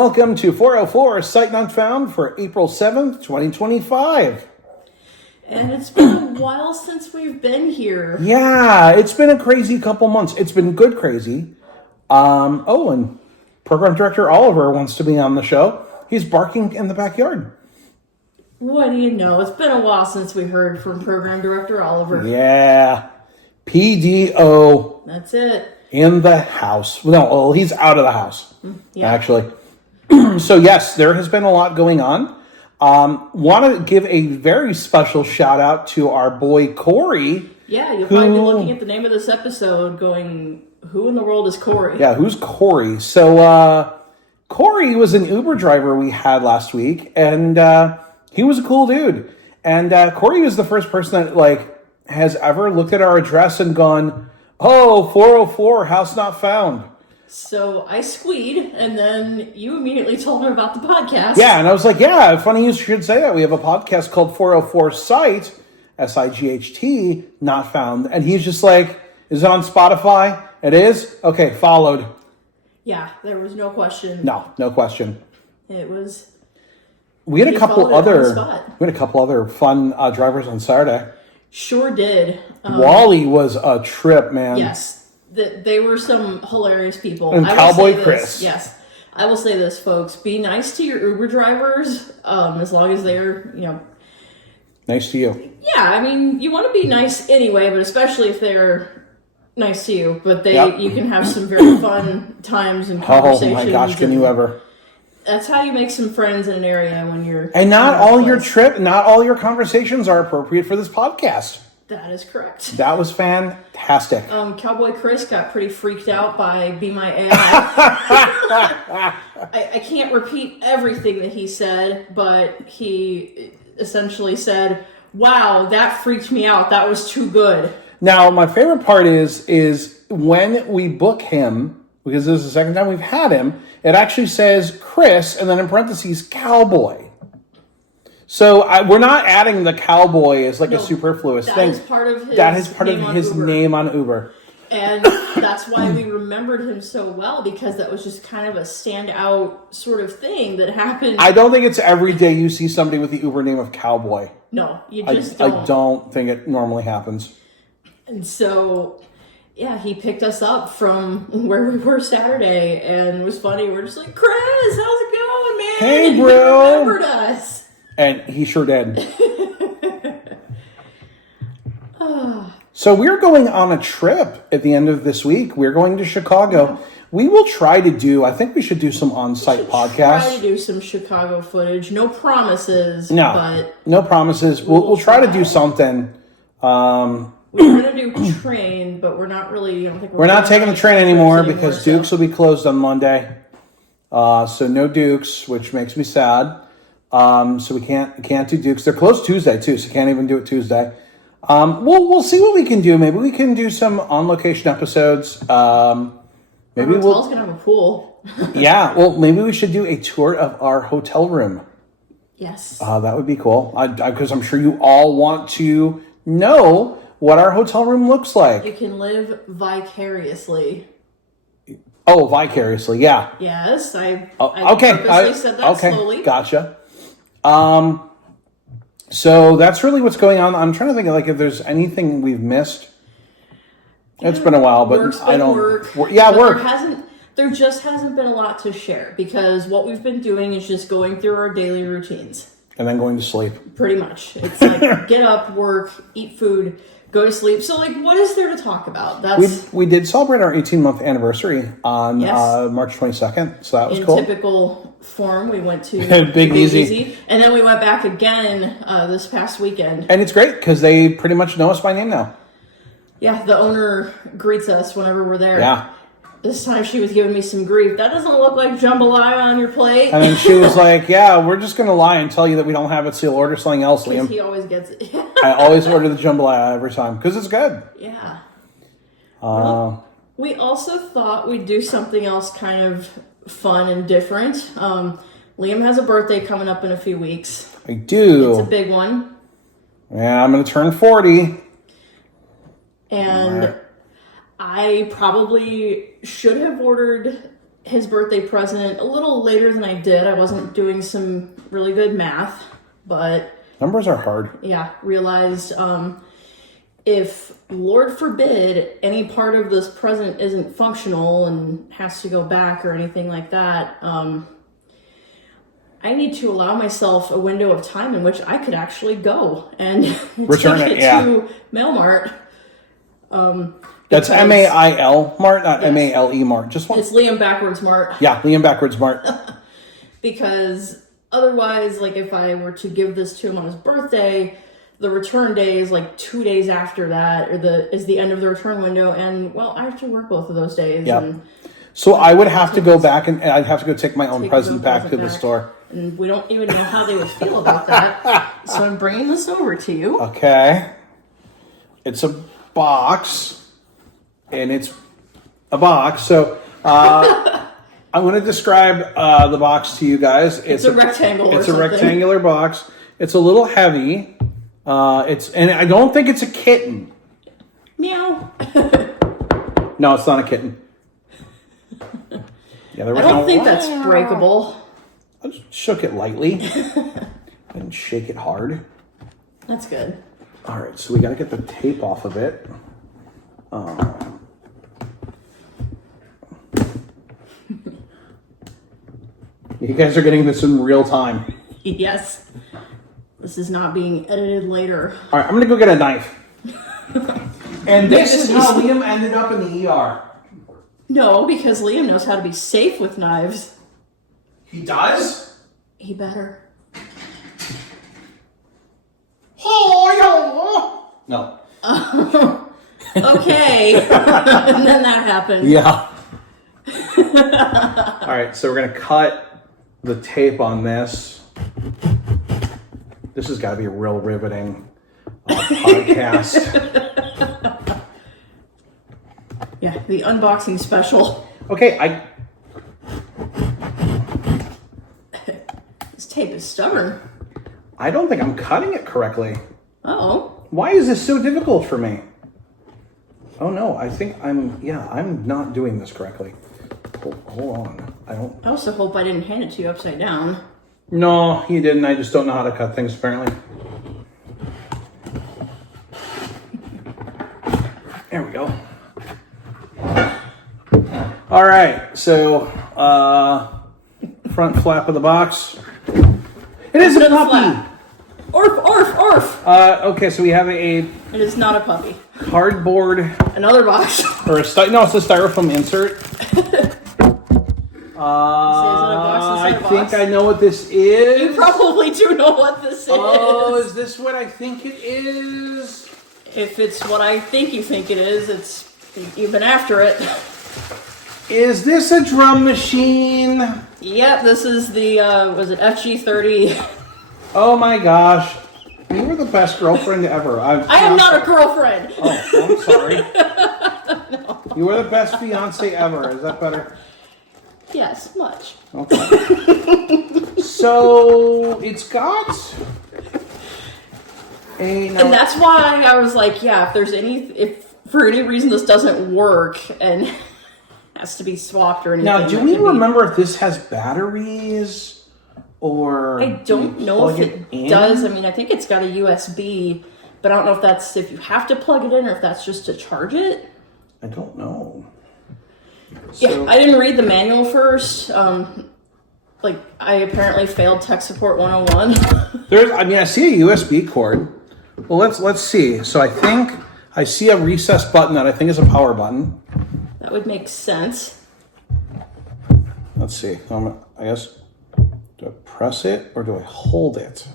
welcome to 404 Sight Not Found for April 7th, 2025. And it's been a while since we've been here. Yeah, it's been a crazy couple months. It's been good crazy. And Program Director Oliver wants to be on the show. He's barking in the backyard. What do you know? It's been a while since we heard from Program Director Oliver. Yeah. PDO. That's it. In the house. No, well, he's out of the house, actually. So, yes, there has been a lot going on. Want to give a very special shout out to our boy, Corry. Yeah, you'll probably be looking at the name of this episode going, who in the world is Corry? Yeah, who's Corry? So, Corry was an Uber driver we had last week, and he was a cool dude. And Corry was the first person that, has ever looked at our address and gone, oh, 404, house not found. So I squeed, and then you immediately told me about the podcast. Yeah, and I was like, yeah, funny you should say that. We have a podcast called 404 Sight, S-I-G-H-T, not found. And he's just like, is it on Spotify? It is? Okay, followed. Yeah, there was no question. No question. It was... We had a couple other fun drivers on Saturday. Sure did. Wally was a trip, man. Yes. They were some hilarious people. And Cowboy Chris. Yes. I will say this, folks. Be nice to your Uber drivers, as long as they're, Nice to you. Yeah, I mean, you want to be nice anyway, but especially if they're nice to you. But you can have some very fun times and conversations. Oh my gosh, can you ever? That's how you make some friends in an area when you're... And not all your conversations are appropriate for this podcast. That is correct. That was fantastic. Cowboy Chris got pretty freaked out by Be My AI. I can't repeat everything that he said, but he essentially said, wow, that freaked me out. That was too good. Now, my favorite part is when we book him, because this is the second time we've had him, it actually says Chris, and then in parentheses, Cowboy. So we're not adding the cowboy as a superfluous thing. That is part of his name on Uber. And that's why we remembered him so well, because that was just kind of a standout sort of thing that happened. I don't think it's every day you see somebody with the Uber name of Cowboy. No, you just don't. I don't think it normally happens. And so... yeah, he picked us up from where we were Saturday, and it was funny. We're just like, Chris, how's it going, man? Hey, and bro. He remembered us. And he sure did. So we're going on a trip at the end of this week. We're going to Chicago. Yeah. We will try to do, I think we should do some on-site podcasts. Try to do some Chicago footage. No promises. No promises. We'll try to do something. We're going to do train, but we're not really... We're not taking the train anymore because Duke's will be closed on Monday. So no Duke's, which makes me sad. So we can't do Duke's. They're closed Tuesday, too, so can't even do it Tuesday. We'll see what we can do. Maybe we can do some on-location episodes. Maybe the hotel's going to have a pool. Yeah, well, maybe we should do a tour of our hotel room. Yes. That would be cool. Because I'm sure you all want to know what our hotel room looks like. You can live vicariously. Oh, vicariously, yeah. Yes, I purposely said that slowly. Gotcha. So that's really what's going on. I'm trying to think if there's anything we've missed. It's been a while, but I don't... Work. There just hasn't been a lot to share, because what we've been doing is just going through our daily routines. And then going to sleep. Pretty much. It's like, get up, work, eat food, go to sleep. So, what is there to talk about? We did celebrate our 18-month anniversary on March 22nd, so that was cool. In typical form, we went to Big Easy. And then we went back again this past weekend. And it's great, because they pretty much know us by name now. Yeah, the owner greets us whenever we're there. Yeah. This time she was giving me some grief. That doesn't look like jambalaya on your plate. And then she was like, yeah, we're just going to lie and tell you that we don't have it, so you'll order something else, Liam. He always gets it. I always order the jambalaya every time, because it's good. Yeah. We also thought we'd do something else kind of fun and different. Liam has a birthday coming up in a few weeks. I do. It's a big one. Yeah, I'm going to turn 40. And I probably should have ordered his birthday present a little later than I did. I wasn't doing some really good math, but Numbers are hard. yeah, realized if, Lord forbid, any part of this present isn't functional and has to go back or anything like that, I need to allow myself a window of time in which I could actually go and Return take it, yeah. to Mailmart. That's because- MAIL Mart, not Yes. MALE Mart. Just one. It's Liam backwards Mart. Yeah, Liam backwards Mart. Because otherwise, like, if I were to give this to him on his birthday, the return day is like 2 days after that, or is the end of the return window, and well, I have to work both of those days. Yeah. And So I would have to go back and I'd have to go take my own take present the back present to the back. store. And we don't even know how they would feel about that. So I'm bringing this over to you. Okay. It's a box. And it's a box. So I'm going to describe the box to you guys. It's a rectangle. It's or a something. rectangular box. It's a little heavy. And I don't think it's a kitten. Meow. No, it's not a kitten. Yeah, there was I don't no- think that's breakable. I just shook it lightly. I didn't shake it hard. That's good. All right, so we got to get the tape off of it. You guys are getting this in real time. Yes. This is not being edited later. All right, I'm going to go get a knife. And this is how Liam ended up in the ER. No, because Liam knows how to be safe with knives. He does? He better. Oh, no. Okay. And then that happened. Yeah. All right, so we're going to cut the tape on this. This has got to be a real riveting podcast. Yeah, the unboxing special. Okay, This tape is stubborn. I don't think I'm cutting it correctly. Oh. Why is this so difficult for me? Oh no, I think I'm not doing this correctly. Hold on. I also hope I didn't hand it to you upside down. No, you didn't. I just don't know how to cut things apparently. There we go. All right, so front flap of the box. It is a Open the puppy. flap. Orf, orf, orf. Okay, so we have a It is not a puppy. cardboard Another box. or it's a styrofoam insert. I think I know what this is. You probably do know what this is. Oh, is this what I think it is? If it's what I think you think it is, you've been after it. Is this a drum machine? Yep, this is the, was it FG30? Oh my gosh. You were the best girlfriend ever. I am not a girlfriend. Oh, I'm sorry. No. You were the best fiance ever. Is that better? Yes, much. Okay. So it's got And that's why I was like, yeah, if for any reason this doesn't work and has to be swapped or anything. Now, do we remember if this has batteries or? I don't know if plug it does. I mean, I think it's got a USB, but I don't know if that's if you have to plug it in or if that's just to charge it. I don't know. Yeah, I didn't read the manual first. Like, I apparently failed tech support 101. I see a USB cord. Well, let's see. So I think I see a recessed button that I think is a power button. That would make sense. Let's see. I guess, do I press it or do I hold it?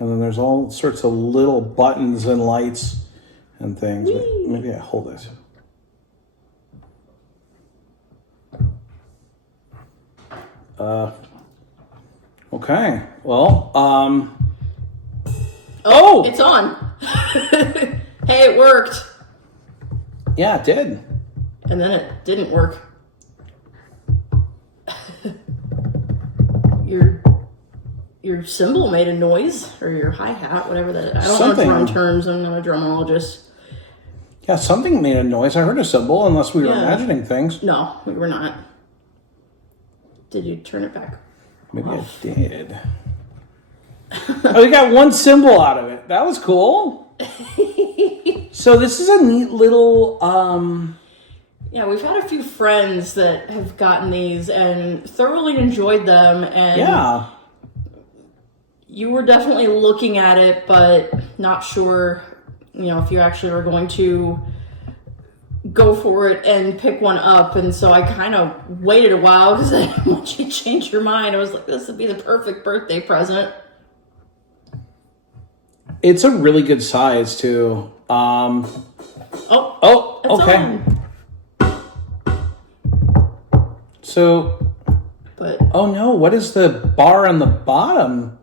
And then there's all sorts of little buttons and lights and things. But maybe I hold it. Okay. Well, Oh, it's on. Hey, it worked. Yeah, it did. And then it didn't work. Your cymbal made a noise, or your hi-hat, whatever that. I don't Something. know drum terms. I'm not a drumologist. Yeah, something made a noise. I heard a cymbal, unless we were imagining things. No, we were not. Did you turn it back? Maybe I did. Oh, we got one symbol out of it. That was cool. So this is a neat little... Yeah, we've had a few friends that have gotten these and thoroughly enjoyed them. And yeah. You were definitely looking at it, but not sure, if you actually were going to go for it and pick one up. And so I kind of waited a while because I didn't want you to change your mind. I was like, this would be the perfect birthday present. It's a really good size, too. Oh, okay. On. So, but oh no, what is the bar on the bottom?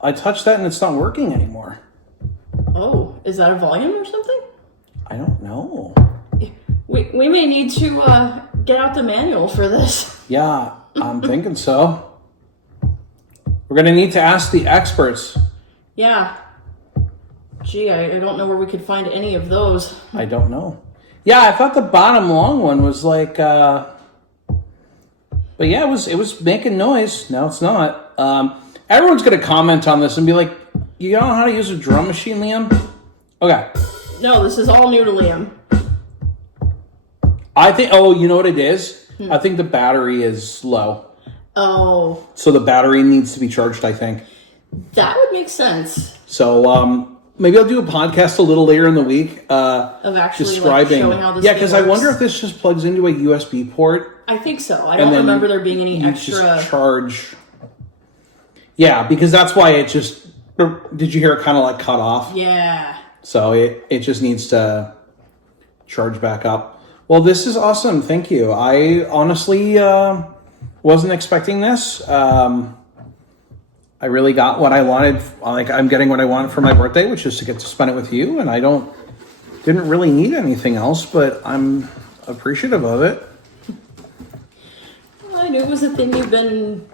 I touched that and it's not working anymore. Oh, is that a volume or something? I don't know. We may need to get out the manual for this. Yeah, I'm thinking so. We're going to need to ask the experts. Yeah. Gee, I don't know where we could find any of those. I don't know. Yeah, I thought the bottom long one was like... But yeah, it was making noise. No, it's not. Everyone's going to comment on this and be like, you don't know how to use a drum machine, Liam? Okay. No, this is all new to Liam. I think, you know what it is? I think the battery is low. Oh. So the battery needs to be charged, I think. That would make sense. So maybe I'll do a podcast a little later in the week of actually describing. Showing how this yeah, because I wonder if this just plugs into a USB port. I think so. I don't remember there being any extra... Just charge. Yeah, because that's why it just... Did you hear it kind of like cut off? Yeah. So it just needs to charge back up. Well, this is awesome. Thank you. I honestly wasn't expecting this. I really got what I wanted. Like, I'm getting what I wanted for my birthday, which is to get to spend it with you. And I didn't really need anything else, but I'm appreciative of it. Well, I knew it was a thing you've been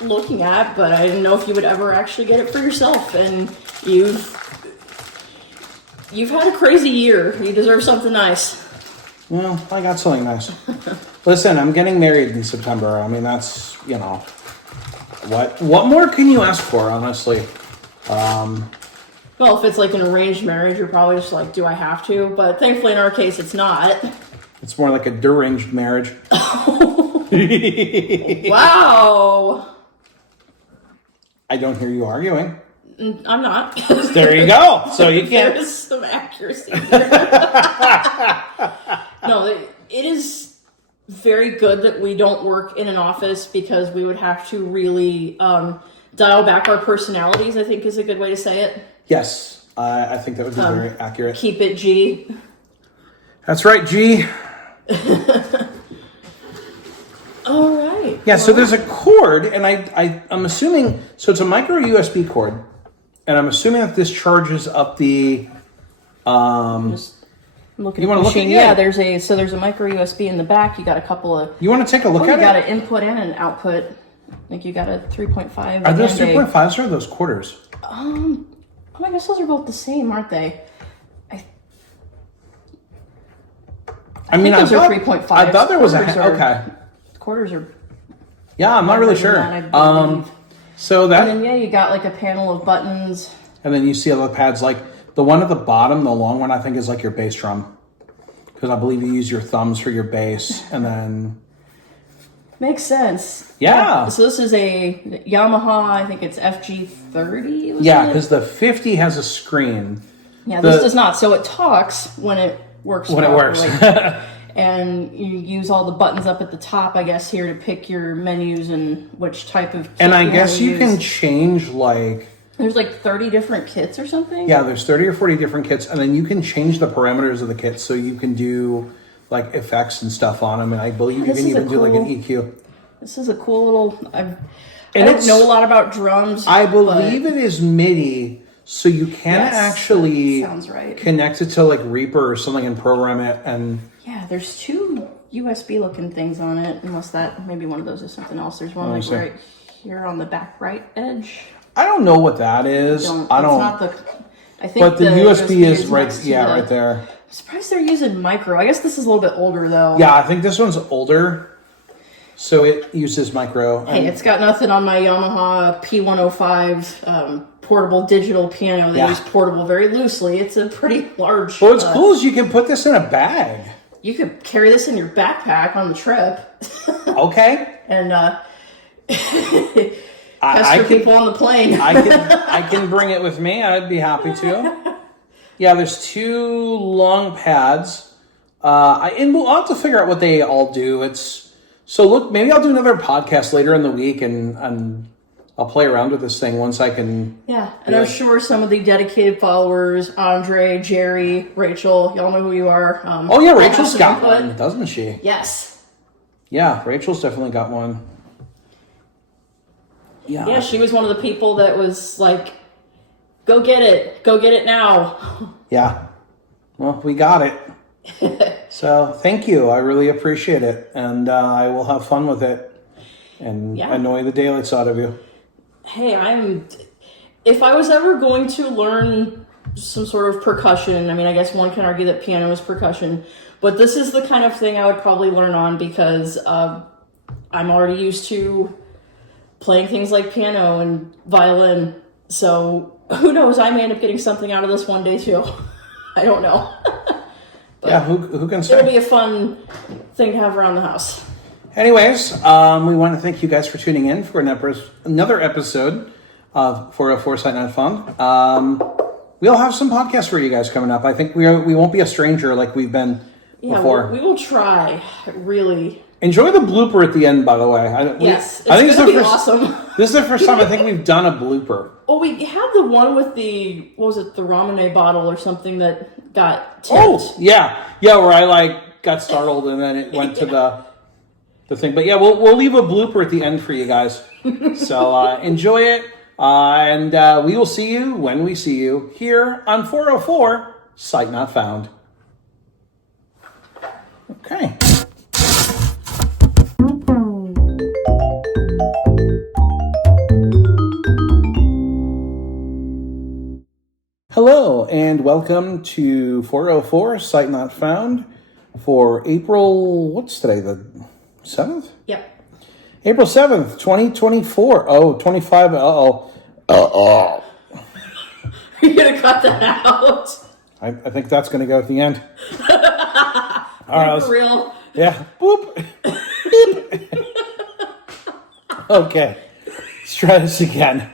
looking at, but I didn't know if you would ever actually get it for yourself. And you've had a crazy year. You deserve something nice. Well, I got something nice. Listen, I'm getting married in September. I mean, that's, what more can you ask for, honestly? Well, if it's like an arranged marriage, you're probably just like, do I have to? But thankfully in our case, it's not. It's more like a deranged marriage. Wow. I don't hear you arguing. I'm not. There you go. So you can't. There's some accuracy here. No, it is very good that we don't work in an office because we would have to really dial back our personalities, I think is a good way to say it. Yes, I think that would be very accurate. Keep it G. That's right, G. All right. Yeah, so there's a cord, and I'm assuming, so it's a micro USB cord, and I'm assuming that this charges up the... Looking you want to look at it? Yeah, there's a micro USB in the back. You got a couple of... You want to take a look at it? You got an input and an output. I think you got a 3.5. Are those 3.5s or are those quarters? I guess those are both the same, aren't they? I mean, those are 3.5. I thought there was okay. Quarters are... Yeah, I'm not really sure. So that... And then, you got like a panel of buttons. And then you see other pads, like the one at the bottom, the long one, I think is like your bass drum. Because I believe you use your thumbs for your bass, and then... Makes sense. Yeah. So this is a Yamaha, I think it's FG30. Yeah, because the 50 has a screen. Yeah, this does not. So it talks when it works When properly. It works. And you use all the buttons up at the top, I guess, here to pick your menus and which type of kit and I you guess you use. can change, like... There's like 30 different kits or something? Yeah, there's 30 or 40 different kits, and then you can change the parameters of the kit, so you can do, like, effects and stuff on them, and I believe you can even do, like, an EQ. This is a cool little... I don't know a lot about drums. I believe it is MIDI, so you can actually sounds right. connect it to, like, Reaper or something and program it, and... Yeah, there's two USB-looking things on it, unless maybe one of those is something else. There's one, like, right here on the back right edge. I don't know what that is. I think but the USB is right, right there. surprised they're using micro. I guess this is a little bit older though. Yeah, I think this one's older, so it uses micro. Hey, it's got nothing on my Yamaha P105 portable digital piano. They use portable very loosely. It's a pretty large. Well, what's cool is you can put this in a bag. You could carry this in your backpack on the trip. Okay. And pester people on the plane. I can bring it with me. I'd be happy to. Yeah, there's 2 long pads. And we'll have to figure out what they all do. Look, maybe I'll do another podcast later in the week and I'll play around with this thing once I can. Yeah, and I'm sure some of the dedicated followers, Andre, Jerry, Rachel, y'all know who you are. Oh yeah, Rachel's got one, doesn't she? Yes. Yeah, Rachel's definitely got one. Yeah. Yeah, she was one of the people that was like, go get it now. Yeah. Well, we got it. So thank you. I really appreciate it. And I will have fun with it and annoy the daylights out of you. Hey, if I was ever going to learn some sort of percussion, I mean, I guess one can argue that piano is percussion, but this is the kind of thing I would probably learn on because I'm already used to playing things like piano and violin. So who knows? I may end up getting something out of this one day too. I don't know. Yeah, who can say? It'll be a fun thing to have around the house. Anyways, we want to thank you guys for tuning in for another episode of 404 Sight Not Found. We'll have some podcasts for you guys coming up. I think we won't be a stranger like we've been before. We will try, really. Enjoy the blooper at the end, by the way. It's going to be awesome. This is the first time I think we've done a blooper. Oh, we had the one with the Ramune bottle or something that got tipped. Oh, yeah. Yeah, where I got startled and then it went to the thing. But yeah, we'll leave a blooper at the end for you guys. So enjoy it. And we will see you when we see you here on 404 Sight Not Found. Okay. Hello, and welcome to 404 Sight Not Found for April, what's today, the 7th? Yep. April 7th, 2024. Oh, 25, uh-oh. Are you going to cut that out? I think that's going to go at the end. All right, for real? Yeah. Boop. Okay. Let's try this again.